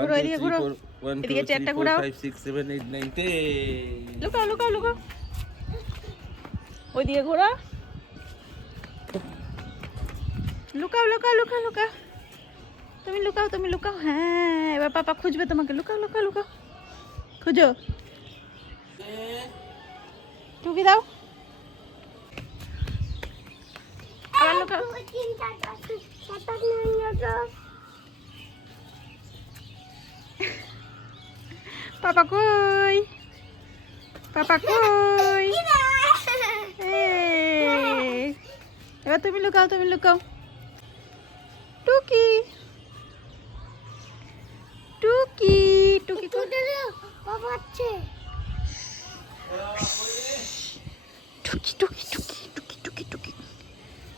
ঘুরো এদিকে, ঘুরো এদিকে, চেয়ারটা ঘুরাও। 5 6 7 8 9 10 লুকাও লুকাও লুকাও, ওইদিকে ঘোরা, লুকাও লুকাও লুকাও লুকাও, তুমি লুকাও, তুমি লুকাও। হ্যাঁ, এবার পাপা খুঁজবে তোমাকে, লুকাও লুকাও লুকাও, খুঁজো। টুকি দাও, আবার লুকাও। পাপা কই, পাপা কই? এই, এবার তুমি লুকাও, তুমি লুকাও। টুকি, টুকি, টুকি বাবা আছে। টুকি টুকি টুকি টুকি টুকি টুকি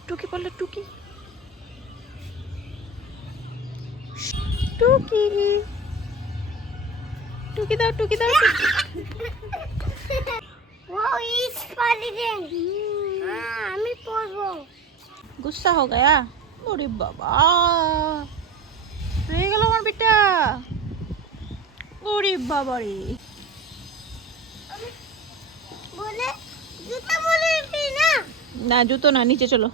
টুকি বললো, টুকি টুকি, টুকি দাও, টুকি দাও। वो इस वाली रे। हाँ, আমি পড়বো। गुस्सा हो गया? ওরে বাবা, রেগে গেল আমার বেটা। ওরে বাবা রে। বলে জুতা বলে না। না জুতো না, নিচে চলো।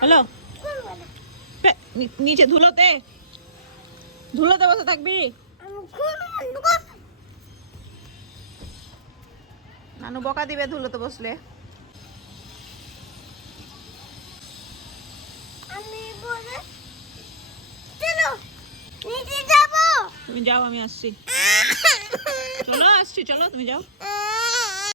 হ্যালো, নিচে ধুলোতে, ধুলোতে বসে থাকবি। নানু বকা দিবে ধুলোতে বসলে। আমি বলে চলো নিচে যাবো। তুমি যাও, আমি আসছি। চলো আসছি, চলো তুমি যাও।